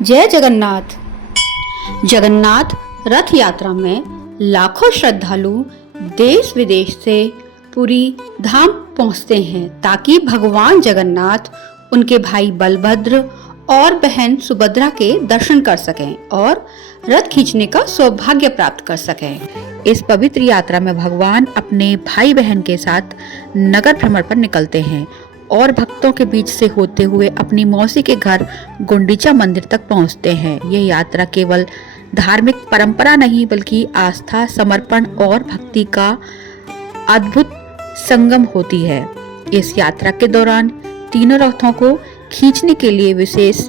जय जगन्नाथ। जगन्नाथ रथ यात्रा में लाखों श्रद्धालु देश विदेश से पुरी धाम पहुंचते हैं ताकि भगवान जगन्नाथ उनके भाई बलभद्र और बहन सुभद्रा के दर्शन कर सकें और रथ खींचने का सौभाग्य प्राप्त कर सकें। इस पवित्र यात्रा में भगवान अपने भाई बहन के साथ नगर भ्रमण पर निकलते हैं और भक्तों के बीच से होते हुए अपनी मौसी के घर गुंडीचा मंदिर तक पहुंचते हैं। यह यात्रा केवल धार्मिक परंपरा नहीं बल्कि आस्था, समर्पण और भक्ति का अद्भुत संगम होती है। इस यात्रा के दौरान तीनों रथों को खींचने के लिए विशेष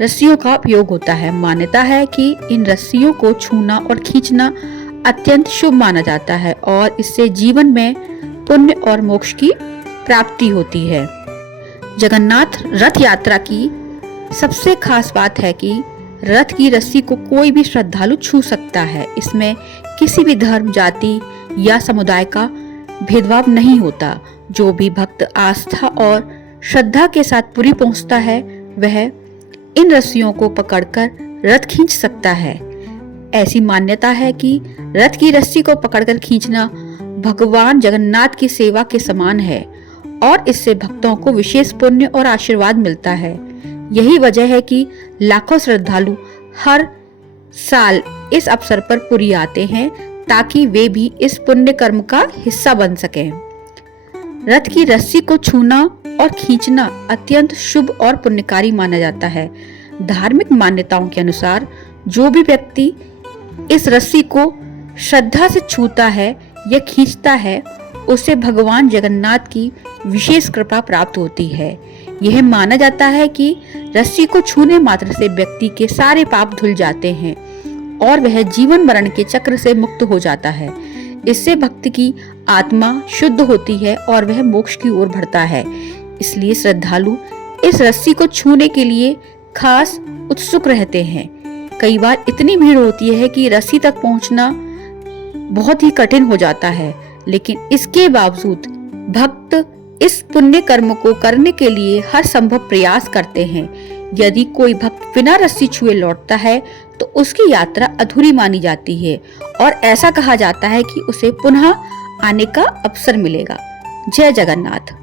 रस्सियों का उपयोग होता है। मान्यता है कि इन रस्सियों को छूना और खींचना अत्यंत शुभ माना जाता है और इससे जीवन में पुण्य और मोक्ष की प्राप्ति होती है। जगन्नाथ रथ यात्रा की सबसे खास बात है कि रथ की रस्सी को कोई भी श्रद्धालु छू सकता है। इसमें किसी भी धर्म, जाति या समुदाय का भेदभाव नहीं होता। जो भी भक्त आस्था और श्रद्धा के साथ पुरी पहुंचता है वह इन रस्सियों को पकड़कर रथ खींच सकता है। ऐसी मान्यता है कि रथ की रस्सी को पकड़कर खींचना भगवान जगन्नाथ की सेवा के समान है और इससे भक्तों को विशेष पुण्य और आशीर्वाद मिलता है। यही वजह है कि लाखों श्रद्धालु हर साल इस अवसर पर पुरी आते हैं ताकि वे भी इस पुण्य कर्म का हिस्सा बन सकें। रथ की रस्सी को छूना और खींचना अत्यंत शुभ और पुण्यकारी माना जाता है। धार्मिक मान्यताओं के अनुसार जो भी व्यक्ति इस रस्सी को श्रद्धा से छूता है या खींचता है उसे भगवान जगन्नाथ की विशेष कृपा प्राप्त होती है। यह माना जाता है कि रस्सी को छूने मात्र से व्यक्ति के सारे पाप धुल जाते हैं और वह जीवन मरण के चक्र से मुक्त हो जाता है। इससे भक्त की आत्मा शुद्ध होती है और वह मोक्ष की ओर बढ़ता है। इसलिए श्रद्धालु इस रस्सी को छूने के लिए खास उत्सुक रहते हैं। कई बार इतनी भीड़ होती है कि रस्सी तक पहुंचना बहुत ही कठिन हो जाता है, लेकिन इसके बावजूद भक्त इस पुण्य कर्म को करने के लिए हर संभव प्रयास करते हैं। यदि कोई भक्त बिना रस्सी छुए लौटता है तो उसकी यात्रा अधूरी मानी जाती है और ऐसा कहा जाता है कि उसे पुनः आने का अवसर मिलेगा। जय जगन्नाथ।